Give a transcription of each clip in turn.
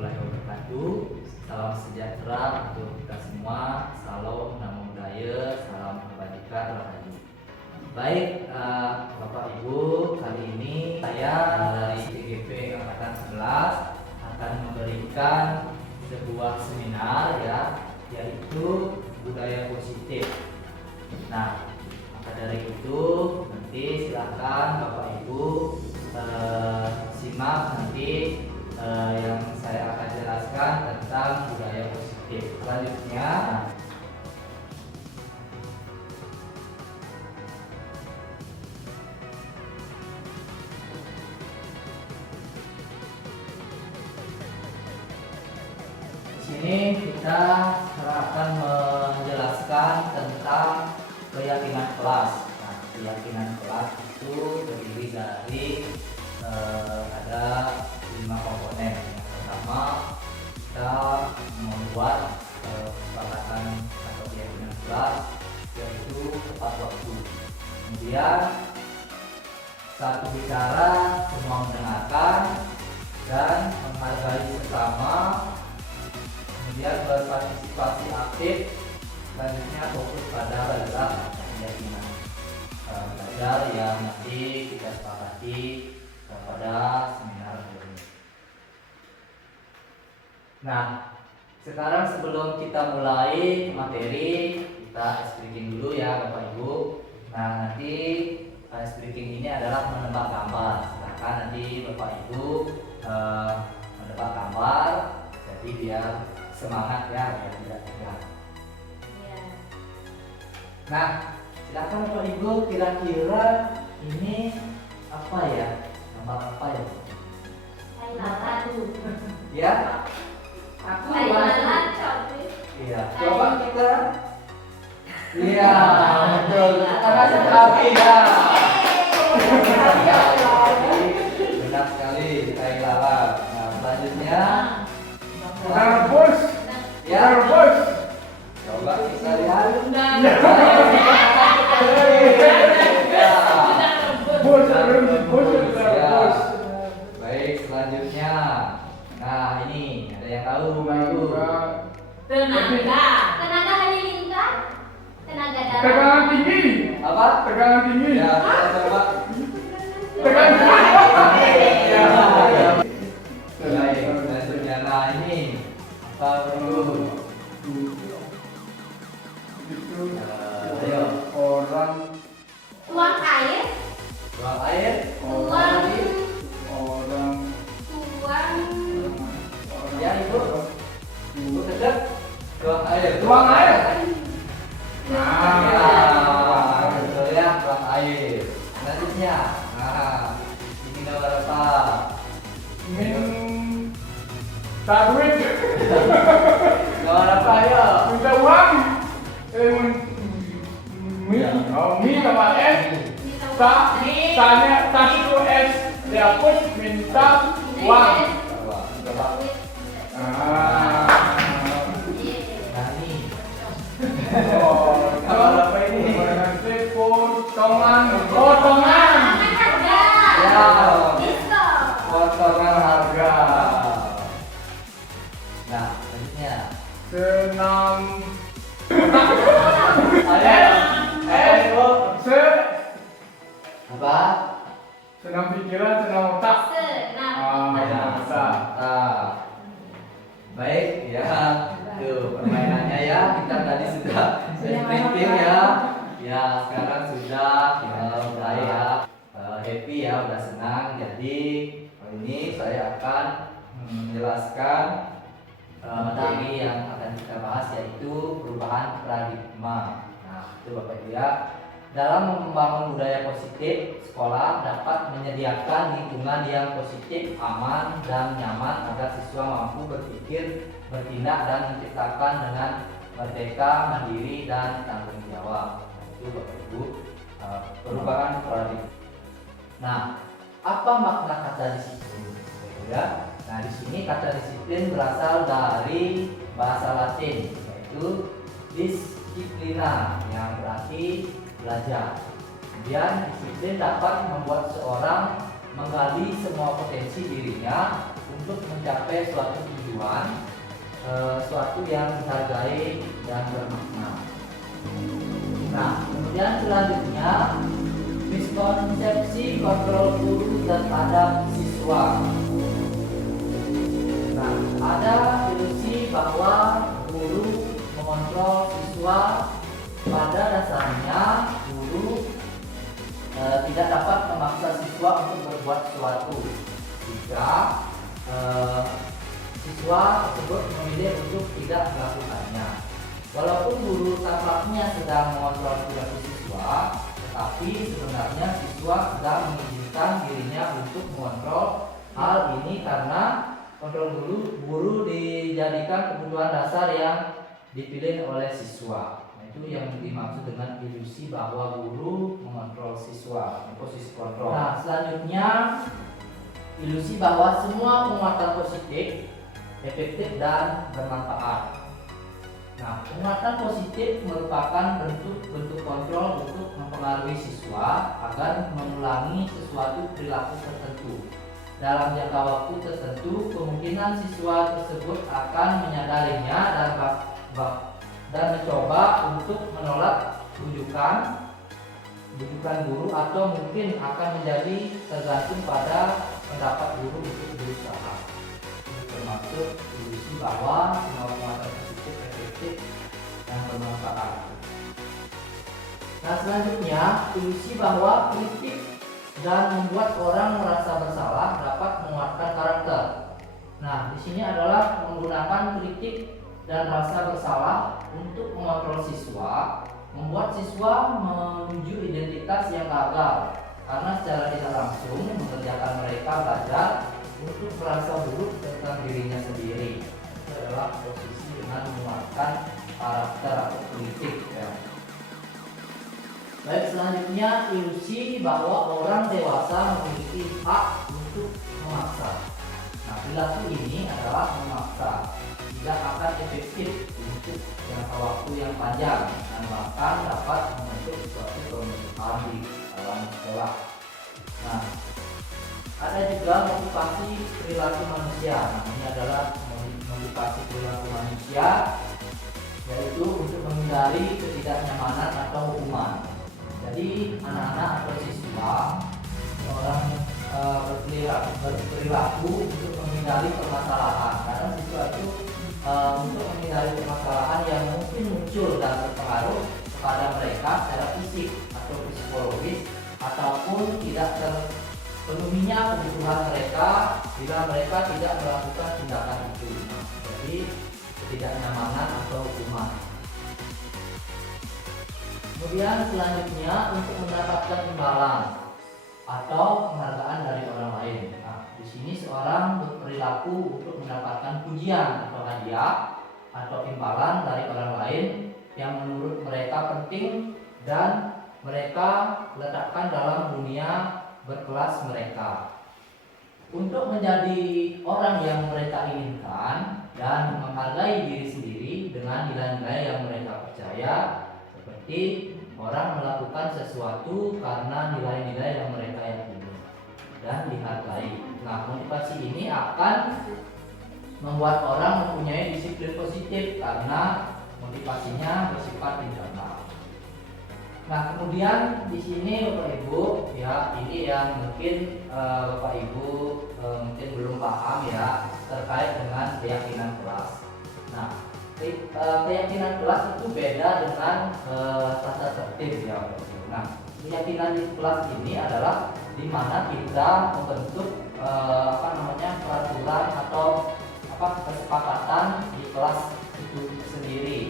warahmatullahi wabarakatuh. Salam sejahtera untuk kita semua. Salam namo buddhaya, salam kebajikan rahayu. Baik, Bapak Ibu, kali ini saya dari TGP Angkatan 11 akan memberikan sebuah seminar yaitu budaya positif. Nah, maka dari itu nanti silakan Bapak Ibu simak nanti yang saya akan jelaskan tentang budaya positif. Selanjutnya, di sini kita akan menjelaskan tentang keyakinan kelas. Nah, keyakinan kelas itu terdiri dari ada 5 komponen. Yang pertama, kita membuat kesepakatan atau keyakinan kelas, yaitu tepat waktu. Kemudian satu bicara, semua mendengarkan dan menghargai sesama. Kemudian berpartisipasi aktif. Selanjutnya fokus pada belajar keyakinan. Belajar yang nanti kita sepakati pada seminar ini. Nah, sekarang sebelum kita mulai materi, kita ice breaking dulu ya Bapak Ibu. Nah, nanti ice breaking ini adalah menebak gambar. Silakan nanti Bapak Ibu menebak gambar, jadi biar semangat ya, biar tidak tegang. Nah, silakan Bapak Ibu, kira-kira ini apa ya? Gambar apa ya? Ya? Aku iya. Coba kita. Iya, betul. Terima kasih ya. Benar sekali, tai lalat. Nah, selanjutnya. Bos. Ya, Bos. coba kita lihat. Bos. Baik, selanjutnya. Nah, ini ada yang tahu Bapak Ibu? Tenaga halilintar, tenaga darat. Tegangan tinggi. Apa? Tegangan tinggi. Ya, kita coba. Tegangan tinggi. Ya. Baik, selanjutnya. Nah, ini apa dulu? Itu Ayo. orang Tuang air, Buang air. tuang, orang Ya, Ibu. Ibu kedap. Buang air. Buang air. Ya, betul ya, buang air. Selanjutnya. Nah, ini gambar apa? minta duit, Gambar apa ya? minta uang, minta Pak S, tanya itu S dihapus, minta uang. Coba. Ah. Nah, ini. Oh, Gambar apa ini? nanti potongan, potongan. Ya. Potongan harga. Nah, selanjutnya. Senam, Ayo, Ibu. Apa? senam pikiran, senam otak. Ya, mantap. Baik ya, tuh permainannya ya, kita tadi sudah briefing ya. Ya, sekarang sudah kita mulai ya. Happy ya, udah senang. Jadi kali ini saya akan menjelaskan materi yang akan kita bahas, yaitu perubahan paradigma. Nah, itu Bapak Ibu ya. Dalam membangun budaya positif, sekolah dapat menyediakan lingkungan yang positif, aman, dan nyaman agar siswa mampu berpikir, bertindak, dan menciptakan dengan merdeka, mandiri, dan tanggung jawab. Nah, itu Bapak Ibu, perubahan paradigma. Nah, apa makna kata disiplin? Ya. Nah, di sini kata disiplin berasal dari bahasa Latin, yaitu disciplina, yang berarti belajar. Kemudian disiplin dapat membuat seorang menggali semua potensi dirinya untuk mencapai suatu tujuan. tujuan, suatu yang dihargai dan bermakna. Nah, kemudian selanjutnya miskonsepsi kontrol guru terhadap siswa. Nah, ada ilusi bahwa guru mengontrol siswa. Pada dasarnya guru tidak dapat memaksa siswa untuk berbuat sesuatu jika siswa tersebut memilih untuk tidak melakukannya. Walaupun guru tampaknya sedang mengontrol perilaku siswa, tetapi sebenarnya siswa sedang mengizinkan dirinya untuk mengontrol hal ini karena kontrol guru dijadikan kebutuhan dasar yang dipilih oleh siswa. Nah, itu yang dimaksud dengan ilusi bahwa guru mengontrol siswa, posisi kontrol. Nah, selanjutnya ilusi bahwa semua penguatan positif efektif dan bermanfaat. Nah, penguatan positif merupakan bentuk kontrol untuk mempengaruhi siswa agar mengulangi sesuatu perilaku tertentu. Dalam jangka waktu tertentu, kemungkinan siswa tersebut akan menyadarinya dan mencoba untuk menolak bujukan guru atau mungkin akan menjadi tergantung pada pendapat guru untuk berusaha. Ini termasuk ilusi bahwa semua penguatan positif efektif dan bermanfaat. Nah, selanjutnya ilusi bahwa kritik dan membuat orang merasa bersalah dapat menguatkan karakter. Nah, di sini adalah menggunakan kritik dan rasa bersalah untuk mengontrol siswa, membuat siswa menuju identitas yang gagal karena secara tidak langsung mengerjakan mereka belajar untuk merasa buruk tentang dirinya sendiri. Itu adalah posisi dengan menguatkan karakter atau kritik ya. Baik, selanjutnya ilusi bahwa orang dewasa memiliki hak untuk memaksa. Nah, perilaku ini adalah memaksa tidak akan efektif untuk jangka waktu yang panjang dan bahkan dapat membentuk suatu kemewahan di dalam sekolah. Nah, ada juga motivasi perilaku manusia. Nah, ini adalah motivasi perilaku manusia, yaitu untuk menghindari ketidaknyamanan atau hukuman. Jadi anak-anak atau siswa orang berperilaku untuk menghindari permasalahan, karena siswa itu untuk menghindari permasalahan yang mungkin muncul dan berpengaruh kepada mereka secara fisik atau psikologis ataupun tidak terpenuhinya kebutuhan mereka bila mereka tidak melakukan tindakan itu. Jadi ketidaknyamanan atau hukuman. Kemudian selanjutnya untuk mendapatkan imbalan atau penghargaan dari orang lain. Nah, di sini seorang berperilaku untuk mendapatkan pujian atau hadiah atau imbalan dari orang lain yang menurut mereka penting dan mereka letakkan dalam dunia berkelas mereka. Untuk menjadi orang yang mereka inginkan dan menghargai diri sendiri dengan nilai-nilai yang mereka percaya, seperti orang melakukan sesuatu karena nilai-nilai yang mereka yakini dan dihargai. Nah, motivasi ini akan membuat orang mempunyai disiplin positif karena motivasinya bersifat internal. Nah, kemudian di sini Bapak Ibu ya, ini yang mungkin Bapak Ibu mungkin belum paham ya terkait dengan keyakinan kelas. Nah, keyakinan kelas itu beda dengan tata tertib ya. Nah, keyakinan di kelas ini adalah di mana kita membentuk peraturan atau kesepakatan di kelas itu sendiri.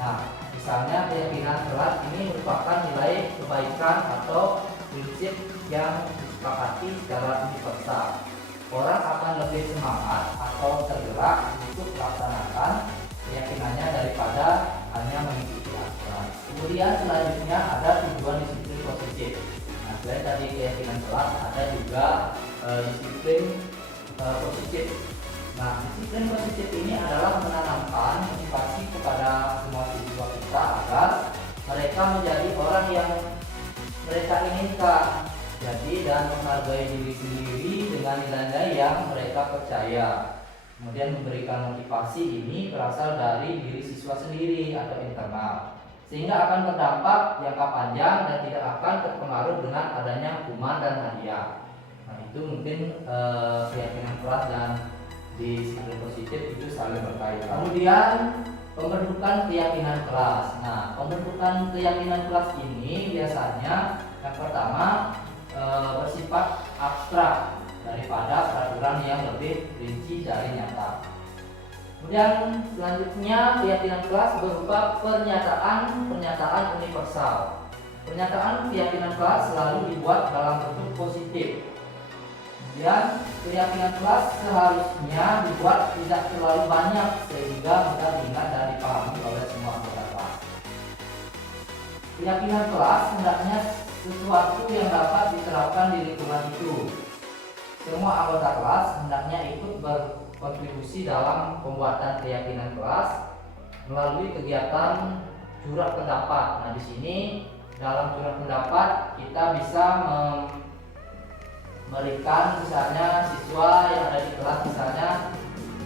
Nah, misalnya keyakinan kelas ini merupakan nilai kebaikan atau prinsip yang disepakati secara universal. Orang akan lebih semangat atau tergerak untuk melaksanakan keyakinannya daripada hanya mengikuti aturan. Kemudian selanjutnya ada tujuan disiplin positif. Nah, selain tadi keyakinan kelas, ada juga disiplin positif. Nah, disiplin positif ini adalah menanamkan motivasi kepada semua siswa kita agar mereka menjadi orang yang mereka inginkan. Jadi dan menghargai diri sendiri dengan nilai-nilai yang mereka percaya. Kemudian memberikan motivasi ini berasal dari diri siswa sendiri atau internal, sehingga akan berdampak jangka panjang dan tidak akan terpengaruh dengan adanya hukuman dan hadiah. Nah, itu mungkin keyakinan kelas dan disiplin positif itu saling berkaitan. Kemudian pembentukan keyakinan kelas. Nah, pembentukan keyakinan kelas ini biasanya yang pertama bersifat abstrak daripada peraturan yang lebih rinci dari nyata. Kemudian selanjutnya keyakinan kelas berupa pernyataan universal. Pernyataan keyakinan kelas selalu dibuat dalam bentuk positif. Kemudian keyakinan kelas seharusnya dibuat tidak terlalu banyak sehingga mudah diingat dan dipahami oleh semua anggota kelas. Keyakinan kelas hendaknya sesuatu yang dapat diterapkan di lingkungan itu. Semua anggota kelas hendaknya ikut berkontribusi dalam pembuatan keyakinan kelas melalui kegiatan curhat pendapat. Nah, di sini dalam curhat pendapat kita bisa memberikan misalnya siswa yang ada di kelas misalnya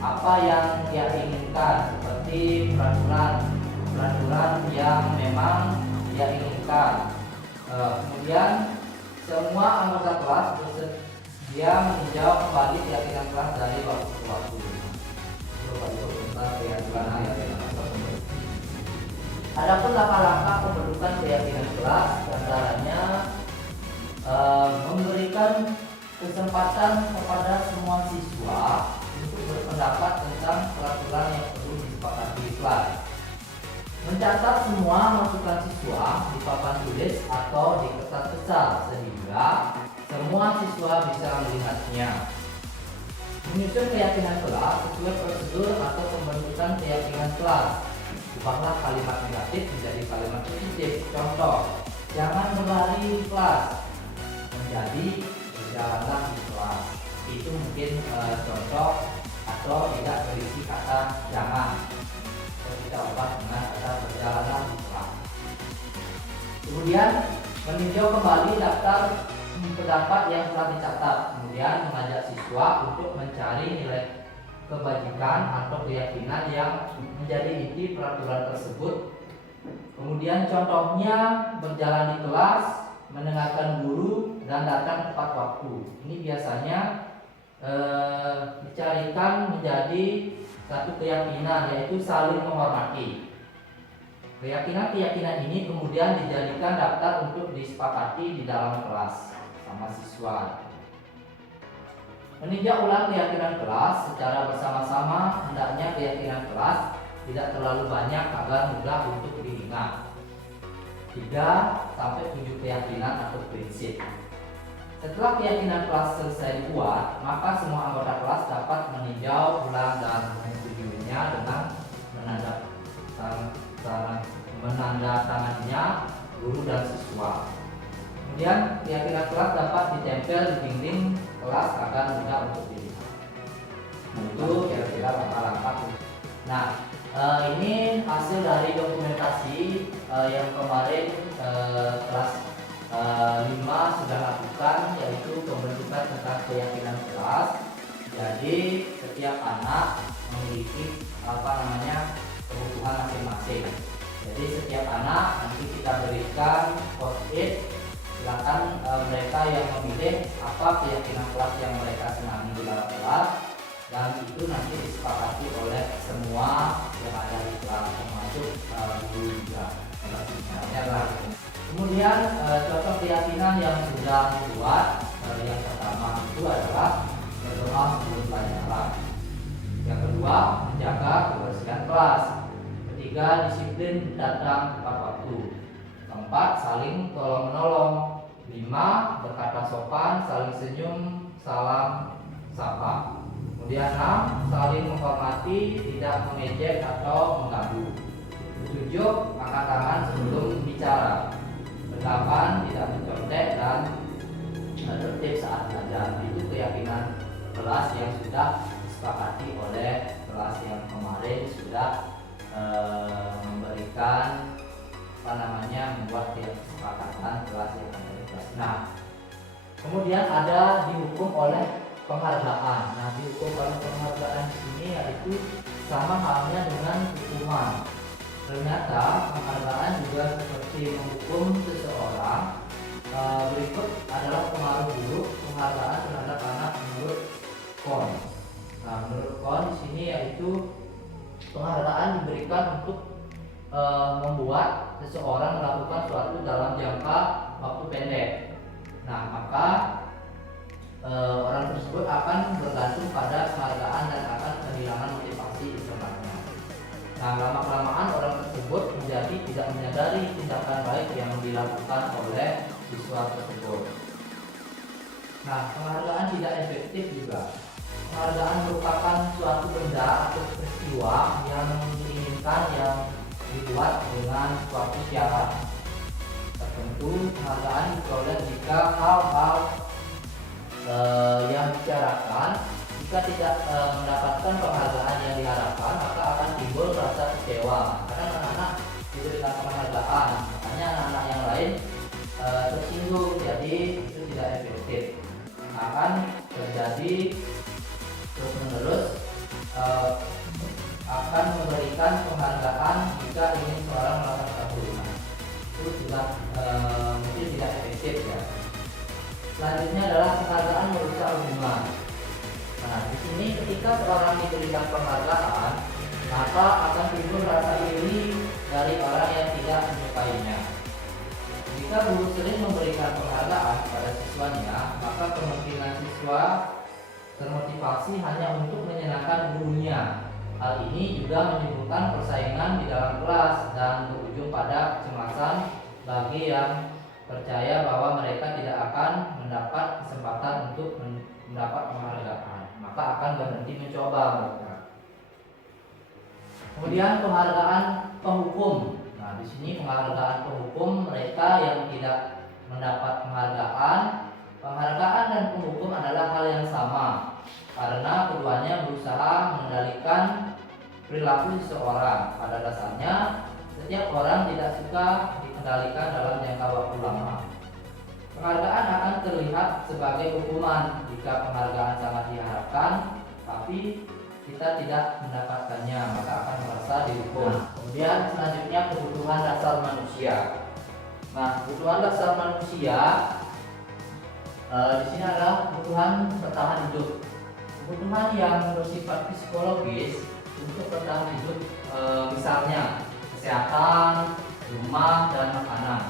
apa yang dia inginkan, seperti peraturan yang memang dia inginkan. Kemudian semua anggota kelas bersedia meninjau kembali keyakinan kelas dari waktu ke waktu. Adapun langkah-langkah pembentukan keyakinan kelas antaranya memberikan kesempatan kepada semua siswa untuk berpendapat tentang peraturan yang perlu disepakati di kelas. Mencatat semua masukan siswa di papan tulis atau di kertas besar sehingga semua siswa bisa melihatnya. Menyusun keyakinan kelas sesuai prosedur atau pembentukan keyakinan kelas. Ubahlah kalimat negatif menjadi kalimat positif. Contoh, jangan berlari di kelas menjadi berjalanlah di kelas. Itu mungkin contoh atau tidak berisi kata jangan. Kita ubah dengan kata berjalanlah di kelas. Kemudian meninjau kembali daftar pendapat yang telah dicatat. Kemudian mengajak siswa untuk mencari nilai kebajikan atau keyakinan yang menjadi inti peraturan tersebut. Kemudian contohnya berjalan di kelas, mendengarkan guru, dan datang tepat waktu. Ini biasanya dicarikan menjadi satu keyakinan, yaitu saling menghormati. Keyakinan-keyakinan ini kemudian dijadikan daftar untuk disepakati di dalam kelas sama siswa. Meninjau ulang keyakinan kelas secara bersama-sama, hendaknya keyakinan kelas tidak terlalu banyak agar mudah untuk diingat. 3-7 keyakinan atau prinsip. Setelah keyakinan kelas selesai dibuat, maka semua anggota kelas dapat meninjau ulang dan menyetujuinya dengan menandatanganinya guru dan siswa. Kemudian keyakinan kelas dapat ditempel di dinding kelas agar mudah untuk dilihat. Itu kira-kira langkah-langkah. Nah, ini hasil dari dokumentasi yang kemarin kelas 5 sudah lakukan, yaitu pembentukan tentang keyakinan kelas. Jadi setiap anak memiliki kebutuhan masing-masing. Jadi setiap anak nanti kita berikan post-it. Silakan mereka yang memilih apa keyakinan kelas yang mereka senangi di dalam kelas, dan itu nanti disepakati oleh semua yang ada di kelas, termasuk guru juga. Kemudian contoh keyakinan yang sudah dibuat, yang pertama itu adalah berdoa sebelum pelajaran. Yang kedua, menjaga kebersihan kelas. Ketiga, disiplin datang tepat waktu. Keempat, saling tolong menolong. 5, berkata sopan, saling senyum, salam sapa. Kemudian 6, saling menghormati, tidak mengejek atau mengganggu. 7, angkat tangan sebelum bicara. 8, tidak mencontek dan tertib saat belajar. Itu keyakinan kelas yang sudah disepakati oleh kelas yang kemarin, sudah memberikan membuat kesepakatan kelas yang ada di kelas. Nah, kemudian ada dihukum oleh penghargaan. Nah, dihukum oleh penghargaan di sini yaitu sama halnya dengan hukuman. Ternyata penghargaan juga seperti menghukum seseorang. Berikut adalah pengaruh buruk penghargaan terhadap anak menurut Kohn. Nah, menurut Kohn di sini yaitu penghargaan diberikan untuk membuat seseorang melakukan sesuatu dalam jangka waktu pendek. Nah, maka orang tersebut akan bergantung pada penghargaan dan akan kehilangan motivasi semangatnya. Nah, lama-kelamaan orang tersebut menjadi tidak menyadari tindakan baik yang dilakukan oleh siswa tersebut. Nah, penghargaan tidak efektif juga. Penghargaan merupakan suatu benda atau peristiwa yang diinginkan yang dibuat dengan suatu syarat tertentu. Penghargaan diperoleh jika hal-hal yang dibicarakan jika tidak mendapatkan penghargaan yang diharapkan, maka akan timbul rasa kecewa. Karena anak-anak diberikan penghargaan, makanya anak-anak yang lain tersinggung, jadi itu tidak efektif. Akan terjadi terus-menerus akan memberikan penghargaan jika ingin seorang melakukan keburukan. Itu sudah mungkin tidak efektif ya. Selanjutnya adalah penghargaan merusak hubungan. Nah, di sini ketika seorang diberikan penghargaan, maka akan timbul rasa iri dari orang yang tidak menyukainya. Jika guru sering memberikan penghargaan pada siswanya, maka kemungkinan siswa termotivasi hanya untuk menyenangkan gurunya. Hal ini juga menimbulkan persaingan di dalam kelas dan berujung pada kecemasan bagi yang percaya bahwa mereka tidak akan mendapat kesempatan untuk mendapat penghargaan, maka akan berhenti mencoba mereka. Kemudian penghargaan penghukum. Nah, di sini penghargaan penghukum mereka yang tidak mendapat penghargaan. Penghargaan dan penghukum adalah hal yang sama karena keduanya berusaha mengendalikan perilaku seseorang. Pada dasarnya, setiap orang tidak suka dikendalikan dalam jangka waktu lama. Penghargaan akan terlihat sebagai hukuman jika penghargaan sangat diharapkan, tapi kita tidak mendapatkannya, maka akan merasa dihukum. Kemudian selanjutnya kebutuhan dasar manusia. Nah, kebutuhan dasar manusia di sini adalah kebutuhan bertahan hidup. Kebutuhan yang bersifat psikologis untuk bertahan hidup, misalnya kesehatan, rumah, dan makanan.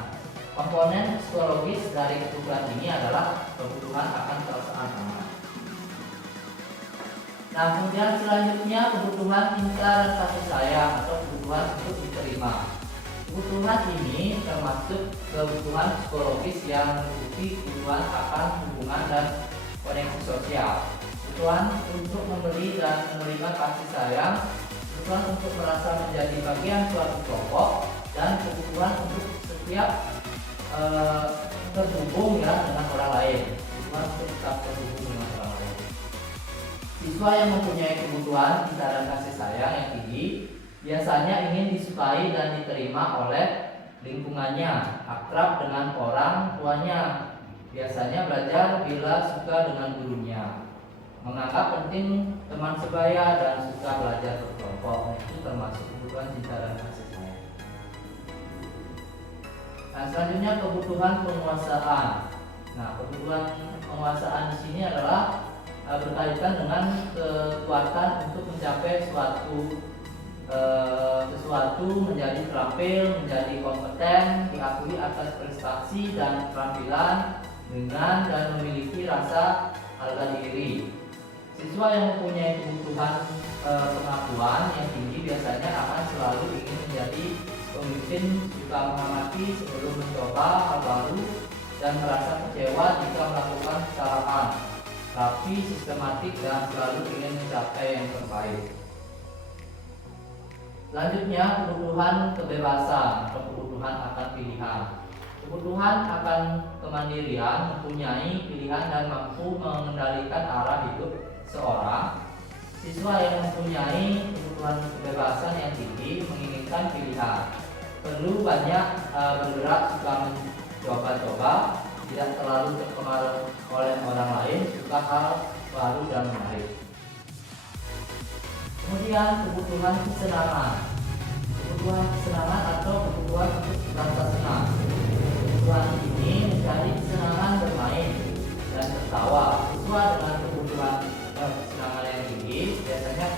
Komponen psikologis dari kebutuhan ini adalah kebutuhan akan perasaan aman. Nah, kemudian selanjutnya kebutuhan cinta dan kasih sayang atau kebutuhan untuk diterima. Kebutuhan ini termasuk kebutuhan psikologis yang meliputi kebutuhan akan hubungan dan koneksi sosial, kebutuhan untuk memberi dan menerima kasih sayang, kebutuhan untuk merasa menjadi bagian suatu kelompok, dan kebutuhan untuk setiap terhubung ya dengan orang lain, kebutuhan untuk tetap terhubung dengan orang lain. Siswa yang mempunyai kebutuhan cinta dan kasih sayang yang tinggi biasanya ingin disukai dan diterima oleh lingkungannya, akrab dengan orang tuanya, biasanya belajar bila suka dengan gurunya, menganggap penting teman sebaya, dan suka belajar berkelompok. Itu termasuk kebutuhan cinta dan kasih sayang. Nah, selanjutnya kebutuhan penguasaan. Nah, kebutuhan penguasaan di sini adalah berkaitan dengan kekuatan untuk mencapai sesuatu menjadi terampil, menjadi kompeten, diakui atas prestasi dan keterampilan dengan dan memiliki rasa harga diri. Siswa yang mempunyai kebutuhan pengakuan yang tinggi biasanya akan selalu ingin menjadi pemimpin, suka mengamati sebelum mencoba hal baru, dan merasa kecewa jika melakukan kesalahan, rapi, sistematik, dan selalu ingin mencapai yang terbaik. Selanjutnya kebutuhan kebebasan atau kebutuhan akan pilihan. Kebutuhan akan kemandirian, mempunyai pilihan dan mampu mengendalikan arah hidup seorang. Siswa yang mempunyai kebutuhan kebebasan yang tinggi menginginkan pilihan, perlu banyak bergerak, suka mencoba-coba, tidak terlalu terpengaruh oleh orang lain, suka hal baru dan menarik. Kemudian kebutuhan kesenangan. Kebutuhan kesenangan atau kebutuhan untuk merasa senang. Kebutuhan ini mencari kesenangan bermain dan tertawa. Sesuai dengan kebutuhan kesenangan yang tinggi, biasanya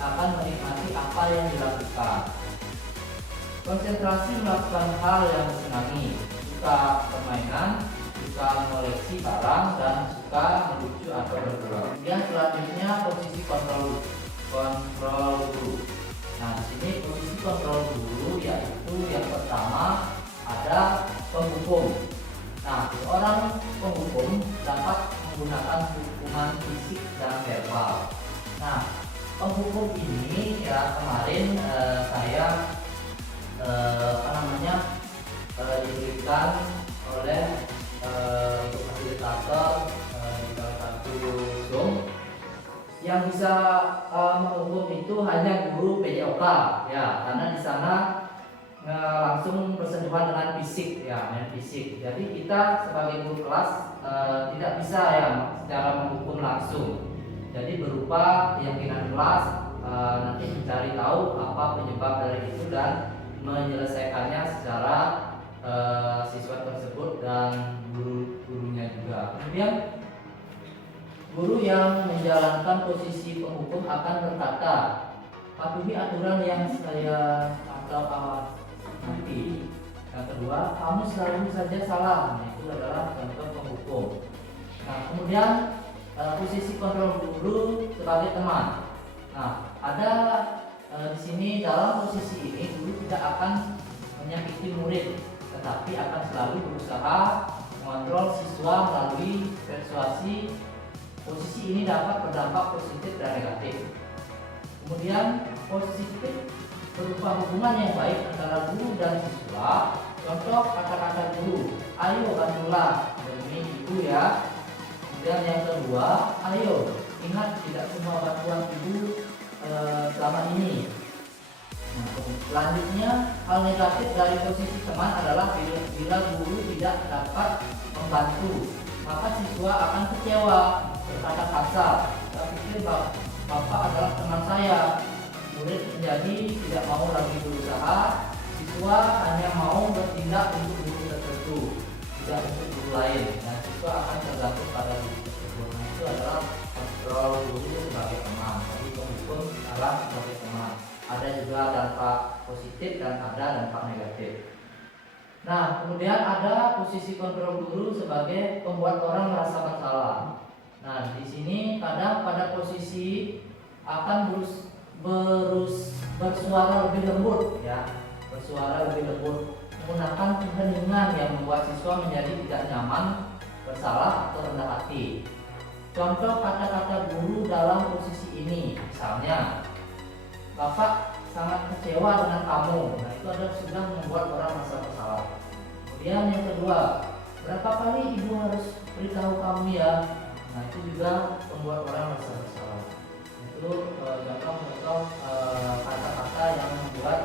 akan menikmati apa yang dilakukan. Konsentrasi melakukan hal yang disenangi, suka permainan, suka mengoleksi barang, dan suka melucu atau bergerak. Kemudian selanjutnya posisi kontrol guru. Nah, di sini posisi kontrol guru yaitu yang pertama ada penghukum. Nah, seorang penghukum dapat menggunakan hukuman fisik dan verbal. Nah, penghukum ini ya kemarin saya diberikan oleh fasilitator di salah satu Zoom. Yang bisa menghukum itu hanya guru PJOK ya, karena di sana langsung bersentuhan dengan fisik ya, main fisik. Jadi kita sebagai guru kelas tidak bisa ya secara menghukum langsung. Jadi berupa keyakinan kelas nanti mencari tahu apa penyebab dari itu dan menyelesaikannya secara siswa tersebut dan guru-gurunya juga. Kemudian guru yang menjalankan posisi penghukum akan berkata, patuhi aturan yang saya atau nanti. Yang kedua, kamu selalu saja salah. Nah, itu adalah contoh penghukum. Nah, kemudian posisi kontrol guru sebagai teman. Nah, ada di sini dalam posisi ini guru tidak akan menyakiti murid, tetapi akan selalu berusaha mengontrol siswa melalui persuasi. Posisi ini dapat berdampak positif dan negatif. Kemudian positif berupa hubungan yang baik antara guru dan siswa. Contoh kata-kata guru, ayo bantulah demi ibu ya. Kemudian yang kedua, ayo ingat tidak semua bantuan ibu selama ini. Nah, selanjutnya hal negatif dari posisi teman adalah bila guru tidak dapat membantu, maka siswa akan kecewa, berkata kasar. Saya pikir bapak adalah teman saya. Murid menjadi tidak mau lagi berusaha, siswa hanya mau bertindak untuk guru tertentu, tidak untuk guru lain, dan siswa akan tergantung pada guru tersebut. Nah, itu adalah kontrol guru sebagai teman. Jadi penghukum adalah sebagai teman. Ada juga dampak positif dan ada dampak negatif. Nah, kemudian ada posisi kontrol guru sebagai pembuat orang merasa bersalah. Nah, di sini kadang pada posisi akan bersuara lebih lembut ya, bersuara lebih lembut, menggunakan keheningan yang membuat siswa menjadi tidak nyaman, bersalah atau rendah hati. Contoh kata-kata guru dalam posisi ini, misalnya, Bapak sangat kecewa dengan kamu. Nah, itu adalah sudah membuat orang merasa bersalah. Kemudian yang kedua, berapa kali ibu harus beritahu kamu ya? Nah, itu juga membuat orang merasa bersalah. Itu contoh-contoh kata-kata yang membuat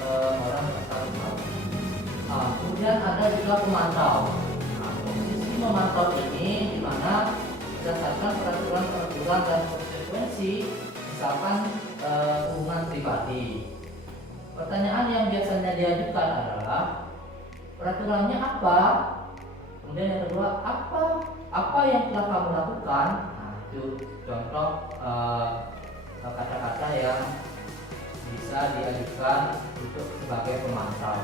orang merasa bersalah. Nah, kemudian ada juga pemantau. Nah, posisi memantau ini di mana berdasarkan peraturan-peraturan dan konsekuensi, misalkan hubungan pribadi. Pertanyaan yang biasanya diajukan adalah peraturannya apa? Kemudian yang kedua, apa yang telah kamu lakukan? Nah, itu contoh kata-kata yang bisa diajukan untuk sebagai pemantau.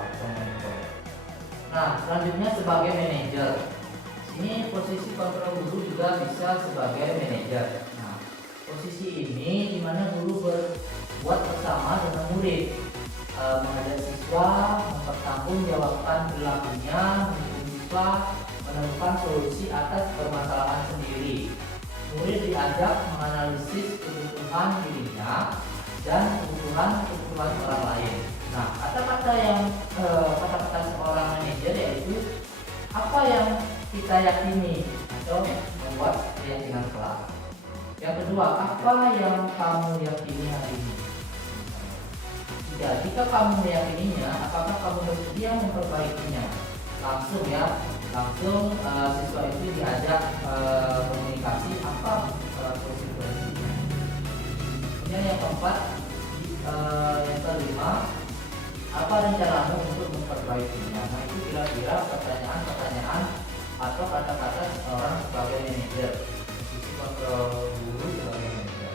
Nah, selanjutnya sebagai manajer. Ini posisi kontrol guru juga bisa sebagai manajer. Nah, posisi ini di mana guru berbuat bersama dengan murid, mengajak siswa mempertanggungjawabkan perilakunya, mendukung siswa menemukan solusi atas permasalahan sendiri. Murid diajak menganalisis kebutuhan dirinya dan kebutuhan orang lain. Nah, kata-kata seorang manajer yaitu apa yang kita yakini atau membuat keyakinan kelas. Yang kedua, apa yang kamu yakini hari ini? Ya, jika kamu meyakininya, apakah kamu bersedia memperbaikinya? Langsung ya, siswa itu diajak komunikasi apa Kemudian yang keempat, yang kelima, apa rencanamu untuk memperbaikinya? Nah, itu kira-kira pertanyaan-pertanyaan atau kata-kata seorang sebagai manajer, posisi kontrol guru sebagai manajer.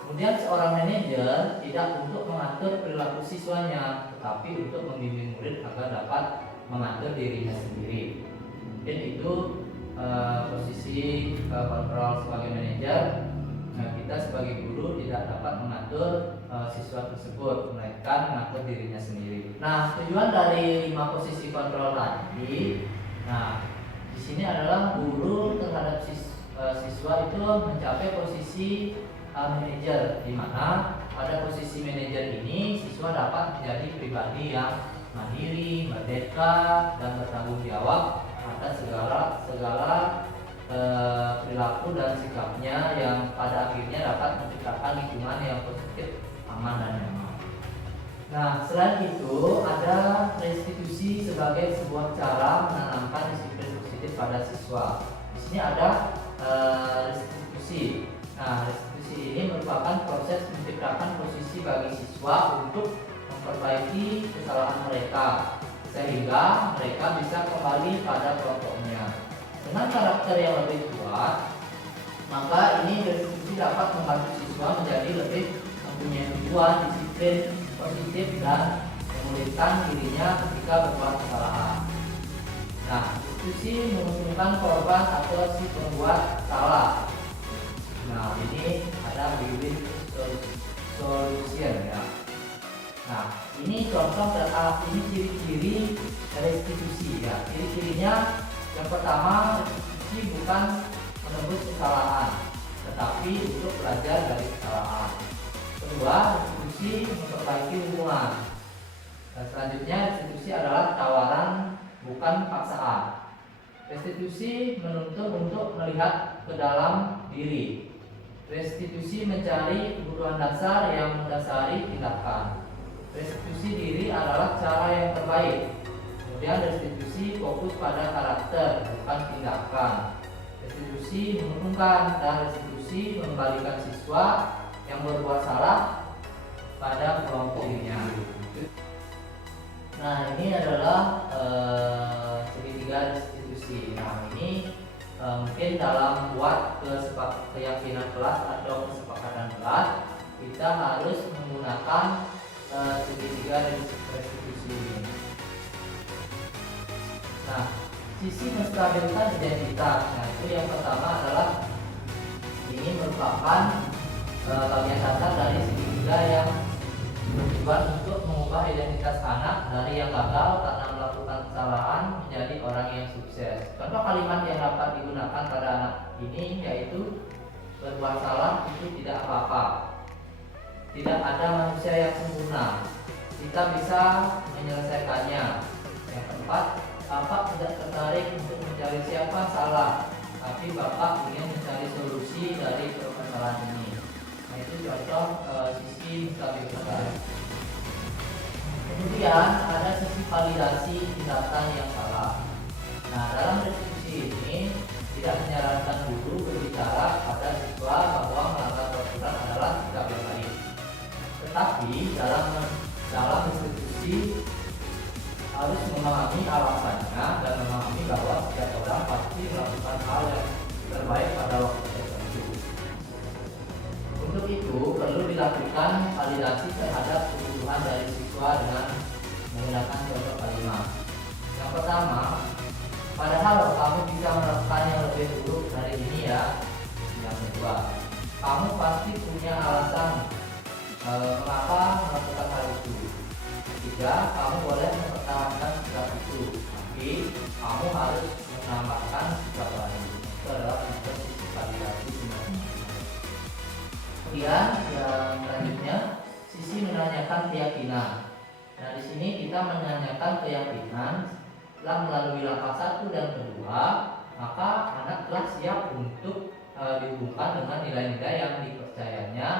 Kemudian seorang manajer tidak untuk mengatur perilaku siswanya, tetapi untuk membimbing murid agar dapat mengatur dirinya sendiri. Mungkin itu posisi kontrol sebagai manajer. Nah, kita sebagai guru tidak dapat mengatur siswa tersebut, melainkan mengatur dirinya sendiri. Nah, tujuan dari 5 posisi kontrol tadi, nah di sini adalah guru terhadap siswa itu mencapai posisi manajer, di mana pada posisi manajer ini siswa dapat menjadi pribadi yang mandiri, merdeka, dan bertanggung jawab atas segala perilaku dan sikapnya yang pada akhirnya dapat menciptakan lingkungan yang positif, aman, dan nyaman. Nah, selain itu ada restitusi sebagai sebuah cara menanamkan disiplin positif pada siswa. Di sini ada restitusi. Nah, restitusi ini merupakan proses menciptakan posisi bagi siswa untuk memperbaiki kesalahan mereka sehingga mereka bisa kembali pada kelompoknya. Dengan karakter yang lebih kuat, maka ini restitusi dapat membantu siswa menjadi lebih mempunyai tujuan, disiplin positif, dan memulihkan dirinya ketika berbuat kesalahan. Nah, restitusi menguntungkan korban atau si pembuat salah. Nah, ini ada win-win solution ya. Nah, ini contoh dan ini ciri-ciri restitusi ya. Ciri-cirinya yang pertama, restitusi bukan menebus kesalahan, tetapi untuk belajar dari kesalahan. Kedua, restitusi memperbaiki hubungan. Dan selanjutnya, restitusi adalah tawaran bukan paksaan. Restitusi menuntut untuk melihat ke dalam diri. Restitusi mencari kebutuhan dasar yang mendasari tindakan. Restitusi diri adalah cara yang terbaik. Kemudian restitusi fokus pada karakter, bukan tindakan. Restitusi menguntungkan, dan restitusi mengembalikan siswa yang berbuat salah pada kelompoknya. Nah, ini adalah segitiga restitusi. Nah, ini mungkin dalam buat keyakinan kelas atau kesepakatan kelas, kita harus menggunakan segitiga restitusi ini. Nah, sisi menstabilkan identitas. Nah, itu yang pertama adalah ini merupakan bagian dasar dari segitiga yang bertujuan untuk mengubah identitas anak dari yang gagal karena melakukan kesalahan menjadi orang yang sukses. Contoh kalimat yang dapat digunakan pada anak ini yaitu berbuat salah itu tidak apa-apa. Tidak ada manusia yang sempurna. Kita bisa menyelesaikannya. Yang keempat, Bapak tidak tertarik untuk mencari siapa salah, tapi Bapak ingin mencari solusi dari permasalahan ini. Nah, itu contoh sisi stabilitas. Kemudian ada sisi validasi tindakan yang salah. Nah, dalam restitusi ini tidak menyarankan guru berbicara pada siswa bahwa melanggar peraturan adalah sikap yang baik. Tetapi dalam restitusi harus memahami alasannya dan memahami bahwa setiap orang pasti melakukan hal yang terbaik pada waktu tertentu. Untuk itu perlu dilakukan validasi terhadap kebutuhan dari siswa dengan menggunakan contoh kalimat. Yang pertama, padahal kamu bisa melakukannya lebih buruk dari ini ya. Yang kedua, kamu pasti punya alasan mengapa melakukan hal itu. Ketiga, kamu boleh mempertahankan sikap itu, tapi kamu harus menambahkan sikap lain. Itu adalah sisi validasi sebenarnya. Kemudian yang selanjutnya, sisi menanyakan keyakinan. Nah, di sini kita menanyakan keyakinan. Setelah melalui langkah 1 dan 2, maka anak telah siap untuk dihubungkan dengan nilai-nilai yang dipercayanya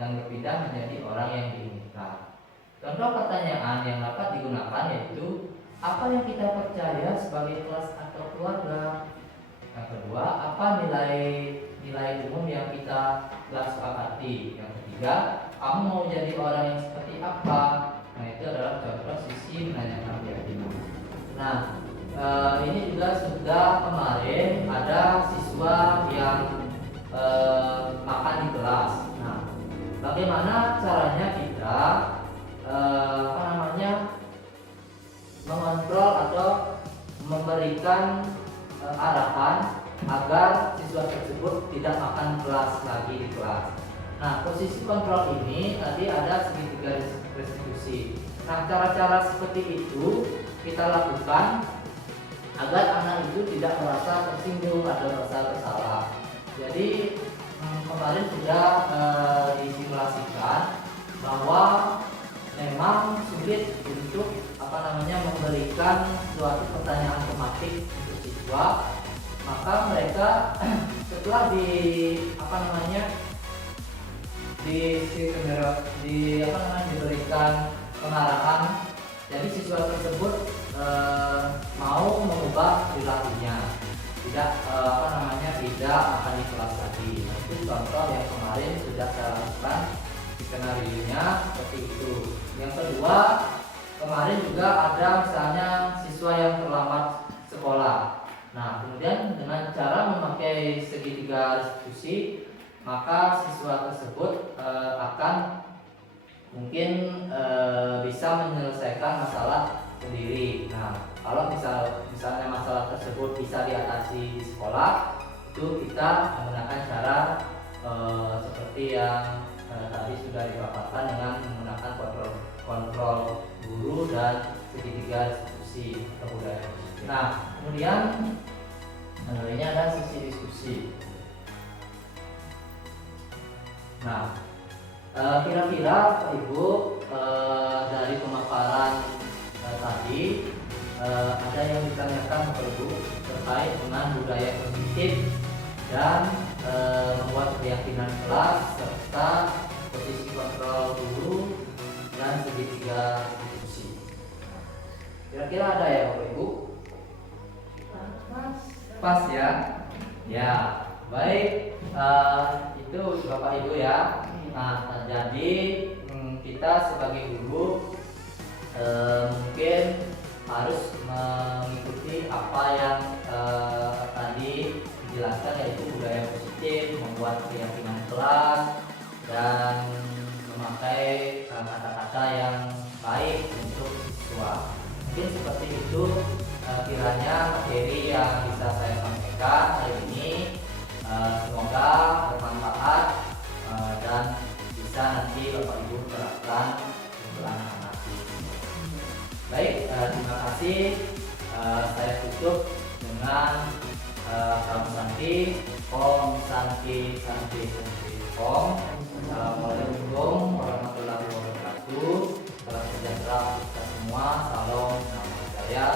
dan berpindah menjadi orang yang diinginkan. Contoh pertanyaan yang dapat digunakan yaitu apa yang kita percaya sebagai kelas atau keluarga. Yang kedua, apa nilai umum yang kita sepakati. Yang ketiga, ketiga, kamu mau jadi orang yang seperti apa? Nah, itu adalah contoh sisi menanyakan keyakinan. Nah, ini juga sudah kemarin ada siswa yang makan di kelas. Nah, bagaimana caranya kita mengontrol atau memberikan arahan agar siswa tersebut tidak makan kelas lagi di kelas. Nah, posisi kontrol ini tadi ada segitiga restitusi. Nah, cara-cara seperti itu kita lakukan agar anak itu tidak merasa tersinggung atau merasa bersalah. Jadi kemarin sudah disimulasikan bahwa memang sulit untuk memberikan suatu pertanyaan tematik untuk siswa, maka mereka setelah diberikan pengarahan, jadi siswa tersebut mau mengubah perilakunya, tidak akan di kelas lagi. Nah, itu contoh yang kemarin sudah saya lakukan di skenario-nya seperti itu. Yang kedua, kemarin juga ada misalnya siswa yang terlambat sekolah. Nah, kemudian dengan cara memakai segitiga restitusi, maka siswa tersebut akan mungkin bisa menyelesaikan masalah sendiri. Nah, kalau misalnya masalah tersebut bisa diatasi di sekolah, itu kita menggunakan cara seperti yang tadi sudah dipaparkan dengan menggunakan kontrol guru dan segitiga restitusi atau budaya. Nah, kemudian ini ada sisi diskusi. Nah, kira-kira Pak Ibu dari pemaparan tadi ada yang ditanyakan Bapak Ibu terkait dengan budaya positif dan membuat keyakinan kelas serta posisi kontrol guru dan segitiga diskusi. Kira-kira ada ya Bapak Ibu? Pas ya? Ya, baik. Itu Bapak Ibu ya. Nah, jadi kita sebagai guru mungkin harus mengikuti apa yang tadi dijelaskan, yaitu budaya positif, membuat keyakinan kelas, dan memakai kata-kata yang baik untuk siswa. Mungkin seperti itu kiranya materi yang bisa saya sampaikan hari ini. Semoga bermanfaat dan bisa nanti Bapak Ibu terapkan untuk anak-anak. Baik, terima kasih. Saya tutup dengan Om Santi, Om Santi, Santi, Santi, Om. Assalamualaikum warahmatullahi wabarakatuh. Salam sejahtera kita semua. Salam nama saya.